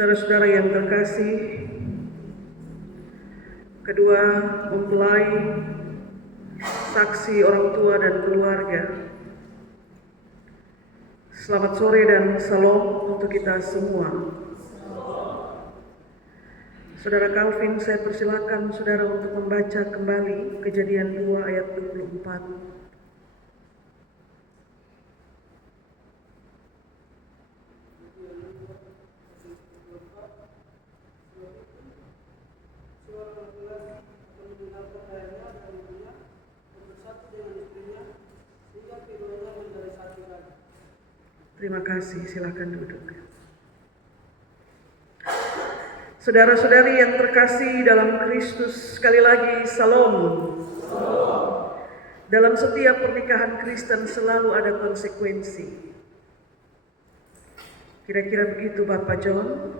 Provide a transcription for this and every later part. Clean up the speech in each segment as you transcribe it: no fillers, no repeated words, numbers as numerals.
Saudara-saudara yang terkasih, kedua mempelai, saksi orang tua dan keluarga, selamat sore dan salam untuk kita semua. Saudara Calvin, saya persilakan saudara untuk membaca kembali Kejadian 2 ayat 24. Terima kasih, silakan duduk. Saudara-saudari yang terkasih dalam Kristus, sekali lagi salam. Dalam setiap pernikahan Kristen selalu ada konsekuensi. Kira-kira begitu Bapak John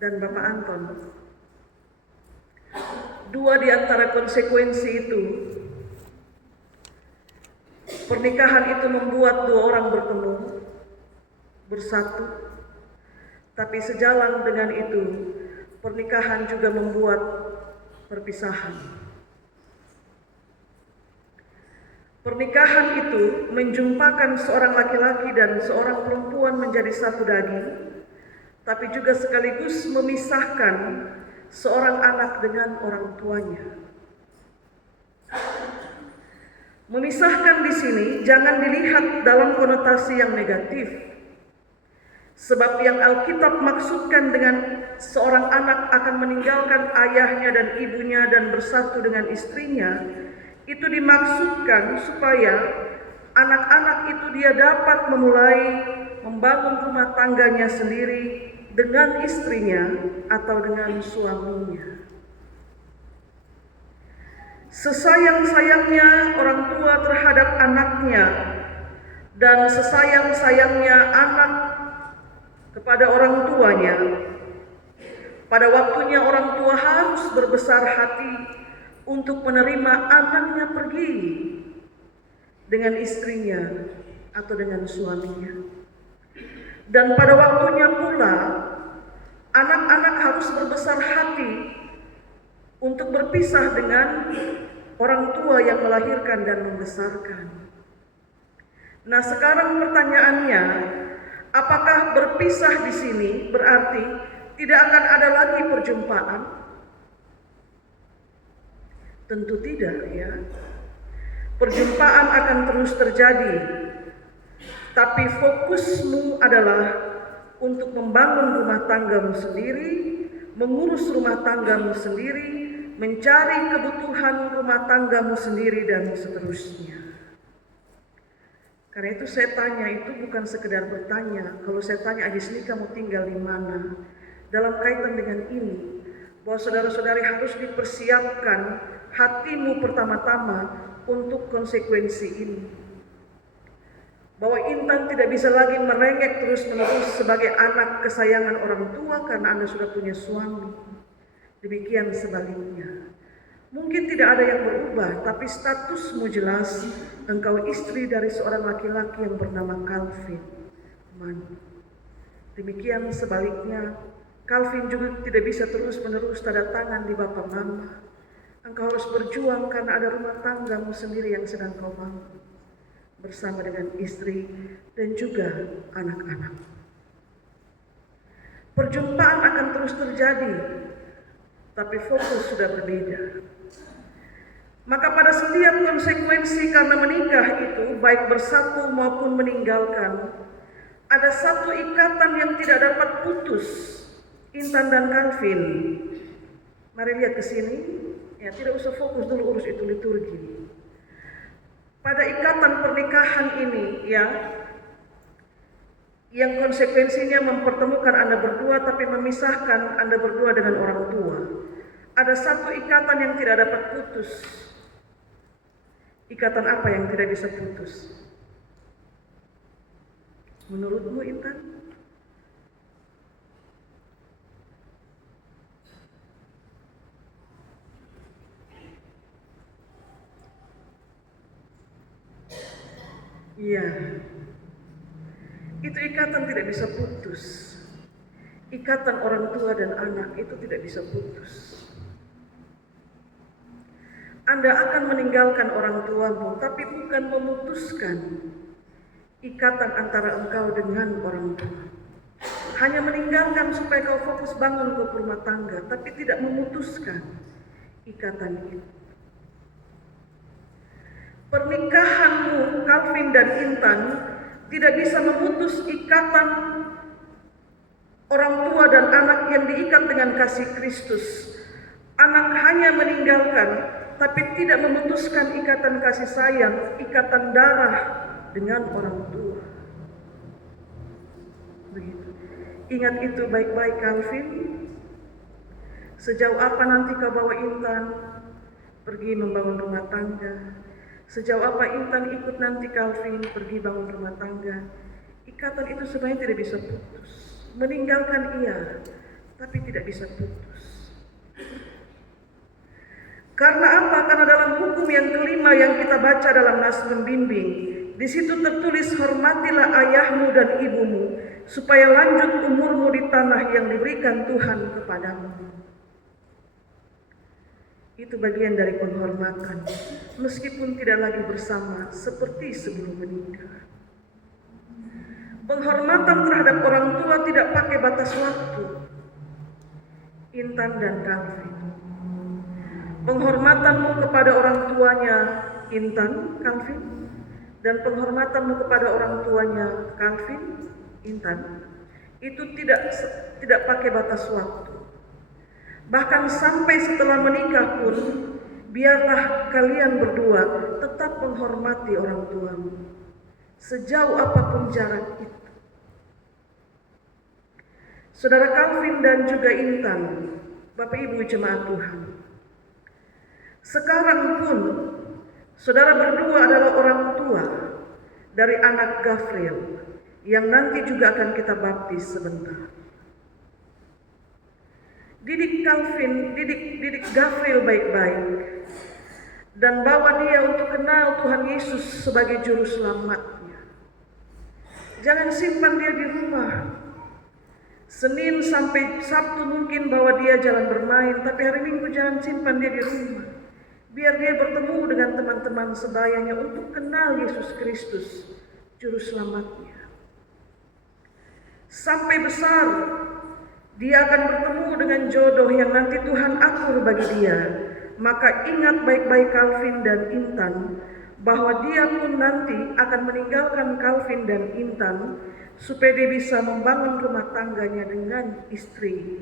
dan Bapak Anton. Dua di antara konsekuensi itu, pernikahan itu membuat dua orang bertemu, bersatu, tapi sejalan dengan itu, pernikahan juga membuat perpisahan. Pernikahan itu menjumpakan seorang laki-laki dan seorang perempuan menjadi satu daging, tapi juga sekaligus memisahkan seorang anak dengan orang tuanya. Memisahkan di sini jangan dilihat dalam konotasi yang negatif. Sebab yang Alkitab maksudkan dengan seorang anak akan meninggalkan ayahnya dan ibunya dan bersatu dengan istrinya, itu dimaksudkan supaya anak-anak itu dia dapat memulai membangun rumah tangganya sendiri dengan istrinya atau dengan suaminya. Sesayang-sayangnya orang tua terhadap anaknya dan sesayang-sayangnya anak kepada orang tuanya, pada waktunya orang tua harus berbesar hati untuk menerima anaknya pergi dengan istrinya atau dengan suaminya. Dan pada waktunya pula anak-anak harus berbesar hati untuk berpisah dengan orang tua yang melahirkan dan membesarkan. Nah, sekarang pertanyaannya, apakah berpisah di sini berarti tidak akan ada lagi perjumpaan? Tentu tidak, ya. Perjumpaan akan terus terjadi, tapi fokusmu adalah untuk membangun rumah tanggamu sendiri, mengurus rumah tanggamu sendiri, mencari kebutuhan rumah tanggamu sendiri, dan seterusnya. Karena itu saya tanya, itu bukan sekedar bertanya. Kalau saya tanya, Agisni kamu tinggal di mana? Dalam kaitan dengan ini, bahwa saudara-saudari harus dipersiapkan hatimu pertama-tama untuk konsekuensi ini. Bahwa Intan tidak bisa lagi merengek terus-menerus sebagai anak kesayangan orang tua karena Anda sudah punya suami. Demikian sebaliknya. Mungkin tidak ada yang berubah, tapi statusmu jelas. Engkau istri dari seorang laki-laki yang bernama Calvin Manu. Demikian sebaliknya, Calvin juga tidak bisa terus-menerus tanda tangan di bapa mama. Engkau harus berjuang karena ada rumah tanggamu sendiri yang sedang kau bangun bersama dengan istri dan juga anak-anak. Perjumpaan akan terus terjadi, tapi fokus sudah berbeda. Maka pada setiap konsekuensi karena menikah itu, baik bersatu maupun meninggalkan, ada satu ikatan yang tidak dapat putus. Intan dan Calvin, mari lihat ke sini. Ya, tidak usah fokus dulu urus itu liturgi. Pada ikatan pernikahan ini, ya, yang konsekuensinya mempertemukan Anda berdua tapi memisahkan Anda berdua dengan orang tua. Ada satu ikatan yang tidak dapat putus. Ikatan apa yang tidak bisa putus? Menurutmu, Intan? Iya. Itu ikatan tidak bisa putus. ikatan orang tua dan anak itu tidak bisa putus. Anda akan meninggalkan orang tuamu, tapi bukan memutuskan ikatan antara engkau dengan orang tua. Hanya meninggalkan supaya kau fokus bangun ke rumah tangga, tapi tidak memutuskan ikatan itu. Pernikahanmu, Calvin dan Intan, tidak bisa memutus ikatan orang tua dan anak yang diikat dengan kasih Kristus. Anak hanya meninggalkan, tapi tidak memutuskan ikatan kasih sayang, ikatan darah dengan orang tua. Begitu. Ingat itu baik-baik, Calvin. Sejauh apa nanti kau bawa Intan pergi membangun rumah tangga? Sejauh apa Intan ikut nanti Calvin pergi bangun rumah tangga? Ikatan itu sebenarnya tidak bisa putus. Meninggalkan iya, tapi tidak bisa putus. Karena apa? Karena dalam hukum yang kelima yang kita baca dalam nas membimbing, di situ tertulis, hormatilah ayahmu dan ibumu, supaya lanjut umurmu di tanah yang diberikan Tuhan kepadamu. Itu bagian dari penghormatan, meskipun tidak lagi bersama seperti sebelum menikah. Penghormatan terhadap orang tua tidak pakai batas waktu. Intan dan Calvin, penghormatanmu kepada orang tuanya Intan, Calvin, dan penghormatanmu kepada orang tuanya Calvin, Intan, itu tidak pakai batas waktu. Bahkan sampai setelah menikah pun, biarlah kalian berdua tetap menghormati orang tuamu, sejauh apapun jarak itu. Saudara Calvin dan juga Intan, Bapak Ibu jemaat Tuhan, sekarang pun saudara berdua adalah orang tua dari anak Gabriel yang nanti juga akan kita baptis sebentar. Didik Calvin, didik Gabriel baik-baik, dan bawa dia untuk kenal Tuhan Yesus sebagai juru selamatnya. Jangan simpan dia di rumah. Senin sampai Sabtu mungkin bawa dia jalan bermain, tapi hari Minggu jangan simpan dia di rumah. Biar dia bertemu dengan teman-teman sebayanya untuk kenal Yesus Kristus, juru selamatnya. Sampai besar, dia akan bertemu dengan jodoh yang nanti Tuhan atur bagi dia. Maka ingat baik-baik Calvin dan Intan, bahwa dia pun nanti akan meninggalkan Calvin dan Intan, supaya dia bisa membangun rumah tangganya dengan istri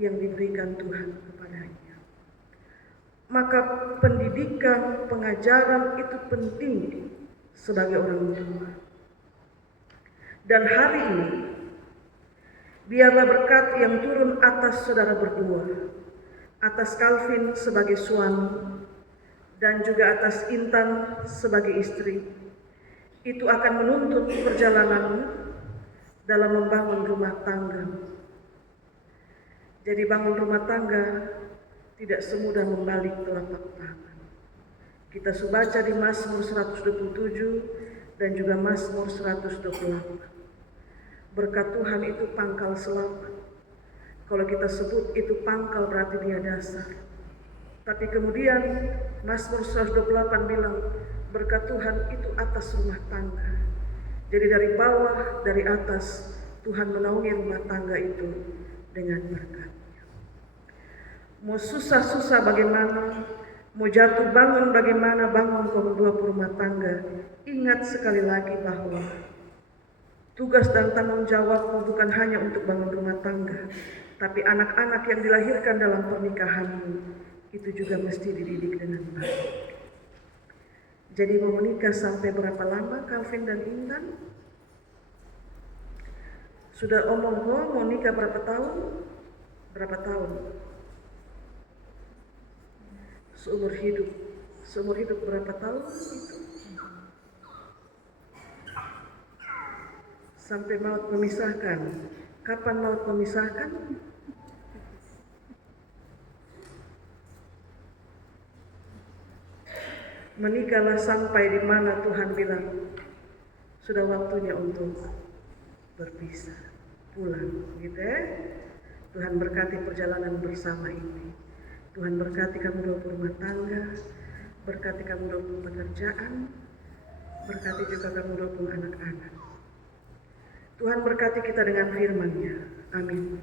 yang diberikan Tuhan kepadanya. Maka pendidikan, pengajaran itu penting sebagai orang tua. Dan hari ini, biarlah berkat yang turun atas saudara berdua, atas Calvin sebagai suami, dan juga atas Intan sebagai istri, itu akan menuntut perjalananmu dalam membangun rumah tangga. Jadi bangun rumah tangga tidak semudah membalik telapak tangan. Kita sudah baca di Mazmur 127 dan juga Mazmur 128. Berkat Tuhan itu pangkal selamat. Kalau kita sebut itu pangkal berarti dia dasar. Tapi kemudian Mazmur 128 bilang berkat Tuhan itu atas rumah tangga. Jadi dari bawah, dari atas, Tuhan menaungi rumah tangga itu dengan berkat-Nya. Mau susah-susah bagaimana, mau jatuh bangun bagaimana, bangun kedua rumah tangga, ingat sekali lagi bahwa tugas dan tanggung jawabmu bukan hanya untuk bangun rumah tangga, tapi anak-anak yang dilahirkan dalam pernikahanmu itu juga mesti dididik dengan baik. Jadi mau menikah sampai berapa lama Calvin dan Intan? Sudah omong mau nikah berapa tahun? Berapa tahun? Seumur hidup. Seumur hidup berapa tahun itu? Sampai maut memisahkan. Kapan maut memisahkan? Menikahlah sampai di mana Tuhan bilang sudah waktunya untuk berpisah. pulang, gitu ya. Tuhan berkati perjalanan bersama ini. Tuhan berkati kamu 20 rumah tangga, berkati kamu 20 pekerjaan, berkati juga kamu 20 anak-anak. Tuhan berkati kita dengan firman-Nya. Amin.